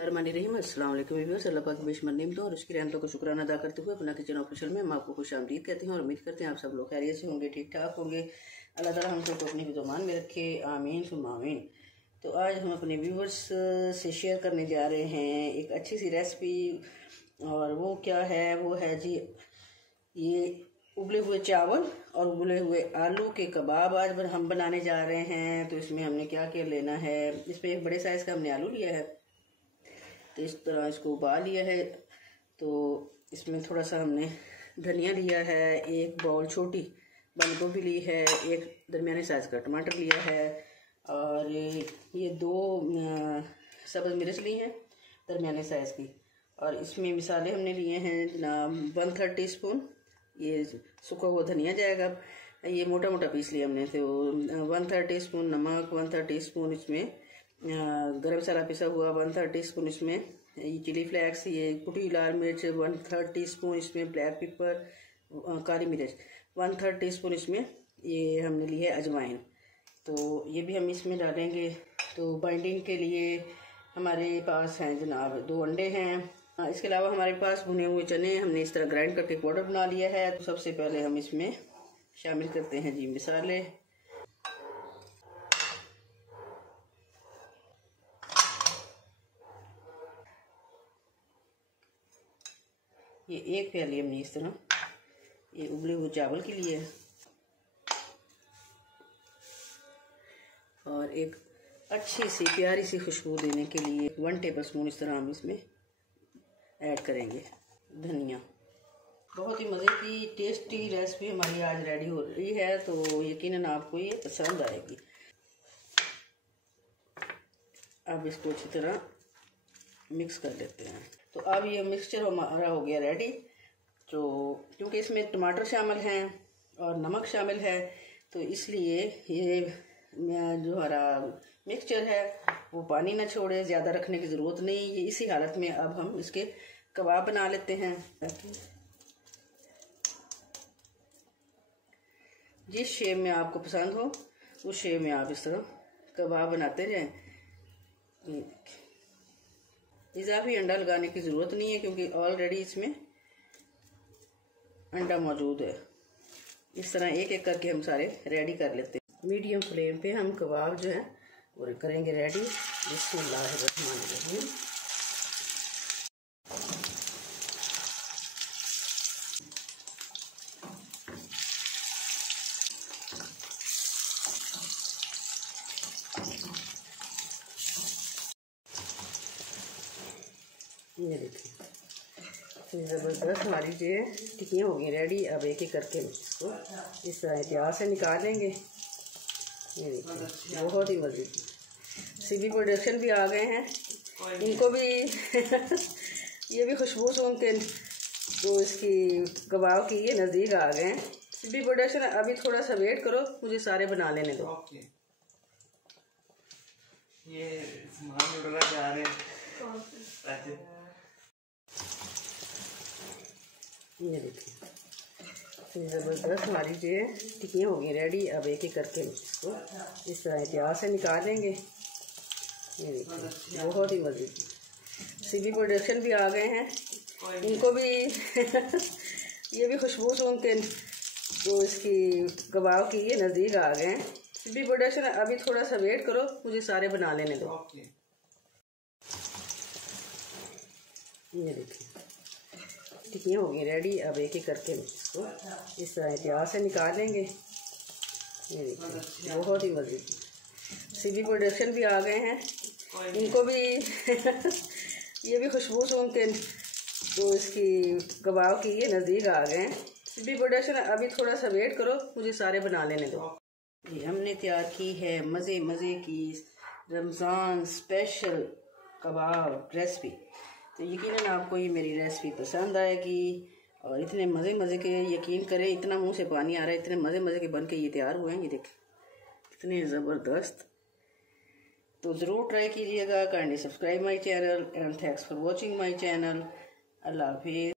रहीम अस्सलाम वालेकुम व्यूअर्स, अल्लाह पाक की बेशुमार नेमतों और उसकी रहमतों का शुक्राना अदा करते हुए अपना किचन ऑफिशियल में हम आपको खुश आमदीद कहते हैं और उम्मीद करते हैं आप सब लोग खैरियत से होंगे, ठीक ठाक होंगे। अल्लाह ताला हम सबको अपनी ज़ुबान में रखे, आमीन सुम्मा आमीन। तो आज हम अपने व्यूअर्स से शेयर करने जा रहे हैं एक अच्छी सी रेसिपी, और वो क्या है, वो है जी ये उबले हुए चावल और उबले हुए आलू के कबाब आज हम बनाने जा रहे हैं। तो इसमें हमने क्या क्या लेना है, इसमें एक बड़े साइज़ का हमने आलू लिया है, तो इस तरह इसको उबाल लिया है। तो इसमें थोड़ा सा हमने धनिया लिया है, एक बाउल छोटी बंद गोभी ली है, एक दरमियाने साइज़ का टमाटर लिया है, और ये दो सब्ज़ मिर्च ली हैं दरमियाने साइज़ की। और इसमें मिसाले हमने लिए हैं जनाब 1/3 टीस्पून ये सूखा हुआ धनिया जाएगा, ये मोटा मोटा पीस लिया हमने। तो 1/3 टीस्पून नमक, 1/3 टीस्पून इसमें गरम मसाला पिसा हुआ, 1/3 टीस्पून इसमें ये चिली फ्लेक्स, ये कुटी लाल मिर्च 1/3 टीस्पून इसमें, ब्लैक पेपर काली मिर्च 1/3 टीस्पून इसमें, ये हमने ली है अजवाइन। तो ये भी हम इसमें डालेंगे। तो बाइंडिंग के लिए हमारे पास हैं जनाब 2 अंडे हैं। इसके अलावा हमारे पास भुने हुए चने हमने इस तरह ग्राइंड करके पाउडर बना लिया है। तो सबसे पहले हम इसमें शामिल करते हैं जी मसाले। ये 1 प्याली हमने इस तरह ये उबले हुए चावल के लिए, और एक अच्छी सी प्यारी सी खुशबू देने के लिए 1 टेबलस्पून इस तरह हम इसमें ऐड करेंगे धनिया। बहुत ही मज़े की टेस्टी रेसिपी हमारी आज रेडी हो रही है, तो यकीनन आपको ये पसंद आएगी। अब इसको अच्छी तरह मिक्स कर लेते हैं। तो अब ये मिक्सचर हमारा हो गया रेडी। तो क्योंकि इसमें टमाटर शामिल हैं और नमक शामिल है, तो इसलिए ये जो हमारा मिक्सचर है वो पानी ना छोड़े, ज़्यादा रखने की ज़रूरत नहीं। ये इसी हालत में अब हम इसके कबाब बना लेते हैं। जिस शेप में आपको पसंद हो उस शेप में आप इस तरह कबाब बनाते जाएं। इजाफी अंडा लगाने की ज़रूरत नहीं है क्योंकि ऑलरेडी इसमें अंडा मौजूद है। इस तरह एक एक करके हम सारे रेडी कर लेते हैं। मीडियम फ्लेम पे हम कबाब जो है वो करेंगे रेडी। बिस्मिल्लाहिर्रहमानिर्रहीम। ये देखिए ज़बरदस्त हमारी जो है टिक्कियाँ हो गई रेडी। अब एक एक करके इसको इस तरह प्याज से निकाल लेंगे। ये देखिए बहुत ही मज़े की सीबी प्रोडक्शन भी आ गए हैं, इनको भी ये भी खुशबू सूंघ के तो इसकी कबाब की ये नज़दीक आ गए हैं। सीबी प्रोडक्शन अभी थोड़ा सा वेट करो, मुझे सारे बना लेने दो। ये सामान उड़ रहा जा रहे हैं। ये देखिए ज़बरदस्त हमारी जो है टिक्कियाँ हो गई रेडी। अब एक एक करके इसको इस तरह प्याज से निकाल लेंगे। ये देखिए बहुत ही मज़े की सीबी प्रोडक्शन भी आ गए हैं, इनको भी ये भी खुशबू सूंघ के तो इसकी कबाब की ये नज़दीक आ गए हैं। सीबी प्रोडक्शन अभी थोड़ा सा वेट करो, मुझे सारे बना लेने दो। ये देखिए टिक्कियाँ हो गई रेडी। अब एक एक करके इसको इस तरह प्याज से निकाल लेंगे। ये देखिए बहुत ही मज़े की सीबी प्रोडक्शन भी आ गए हैं, इनको भी ये भी खुशबू सूंघ के तो इसकी कबाब की ये नज़दीक आ गए हैं। सीबी प्रोडक्शन अभी थोड़ा सा वेट करो, मुझे सारे बना लेने दो। ये हमने तैयार की है मज़े की रमज़ान स्पेशल कबाब रेसिपी। तो यकीनन आपको ये मेरी रेसिपी पसंद आएगी, और इतने मज़े के, यकीन करें इतना मुंह से पानी आ रहा है, इतने मज़े के बन के ये तैयार हुए हैं। ये देखें इतने ज़बरदस्त। तो ज़रूर ट्राई कीजिएगा। Kindly subscribe my channel and thanks for watching my channel. अल्लाह हाफिज़।